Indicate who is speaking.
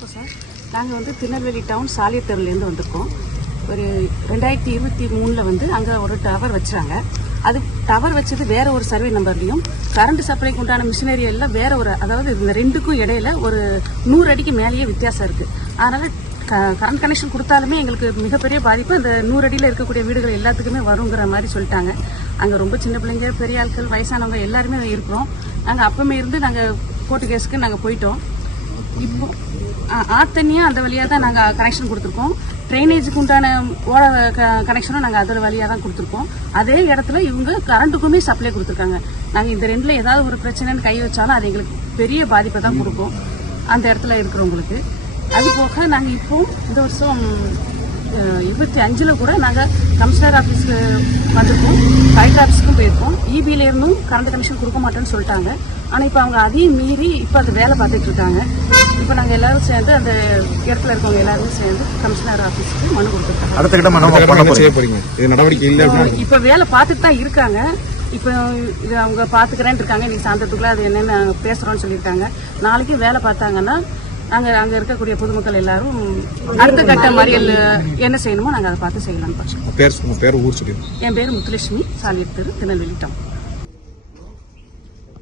Speaker 1: வணக்கம் சார் நாங்கள் வந்து திருநெல்வேலி டவுன் சாலியத்தெருலேருந்து வந்திருக்கோம். ஒரு ரெண்டாயிரத்தி இருபத்தி மூணில் வந்து அங்கே ஒரு டவர் வச்சாங்க. அது டவர் வச்சது வேற ஒரு சர்வே நம்பர்லையும் கரண்ட் சப்ளைக்கு உண்டான மிஷினரி எல்லாம் வேற ஒரு அதாவது இந்த ரெண்டுக்கும் இடையில ஒரு நூறு அடிக்கு மேலேயே வித்தியாசம் இருக்கு. அதனால கரண்ட் கனெக்ஷன் கொடுத்தாலுமே எங்களுக்கு மிகப்பெரிய பாதிப்பு அந்த நூறு அடியில் இருக்கக்கூடிய வீடுகள் எல்லாத்துக்குமே வருங்கிற மாதிரி சொல்லிட்டாங்க. அங்கே ரொம்ப சின்ன பிள்ளைங்க பெரிய ஆட்கள் வயசானவங்க எல்லாருமே இருக்கிறோம். நாங்கள் அப்பவுமே இருந்து நாங்கள் கோர்ட்டு கேஸுக்கு நாங்கள் போயிட்டோம். இப்போ ஆ- ஆத்தண்ணியும் அந்த வழியாக தான் நாங்கள் கனெக்ஷன் கொடுத்துருக்கோம். ட்ரைனேஜுக்கு உண்டான ஓட கனெக்ஷனும் நாங்கள் அதில் வழியாக தான் கொடுத்துருக்கோம். அதே இடத்துல இவங்க கரண்ட்டுக்குமே சப்ளை கொடுத்துருக்காங்க. நாங்கள் இந்த ரெண்டில் ஏதாவது ஒரு பிரச்சனைன்னு கை வச்சாலும் அது எங்களுக்கு பெரிய பாதிப்பை தான் கொடுக்கும். அந்த இடத்துல இருக்கிறவங்களுக்கு. அது போக நாங்கள் இப்போ இந்த வருஷம் இருபத்தி அஞ்சில் கூட நாங்கள் கமிஷனர் ஆஃபீஸ்க்கு வந்திருக்கோம். கலெக்டர் ஆஃபீஸ்க்கும் போயிருக்கோம். இபியில இருந்தும் கரண்ட் கனெக்ஷன் கொடுக்க மாட்டேன்னு சொல்லிட்டாங்க. ஆனால் இப்போ அவங்க அதையும் மீறி இப்போ அது வேலை பார்த்துட்டு இருக்காங்க. இப்போ நாங்கள் எல்லாரும் சேர்ந்து அந்த இடத்துல இருக்கவங்க எல்லாருமே சேர்ந்து கமிஷனர் ஆஃபீஸ்க்கு மனு கொடுத்துருக்காங்க.
Speaker 2: அடுத்த
Speaker 3: செய்ய போறீங்க. இது நடவடிக்கை இல்லை
Speaker 1: இப்போ வேலை பார்த்துட்டு தான் இருக்காங்க. இப்போ இது அவங்க பார்த்துக்கிறேன்னு இருக்காங்க. நீ சாயந்தரத்துக்குள்ள அது என்னென்ன பேசுகிறோன்னு சொல்லியிருக்காங்க. நாளைக்கு வேலை பார்த்தாங்கன்னா நாங்கள் அங்கே இருக்கக்கூடிய பொதுமக்கள் எல்லாரும் அடுத்த கட்ட மறியல் என்ன செய்யணுமோ நாங்கள் அதை பார்த்து செய்யலாம்னு பார்த்தோம் என் பேர் முத்துலட்சுமி சாலியர் தெரு திருநெல்வேலி டவுன்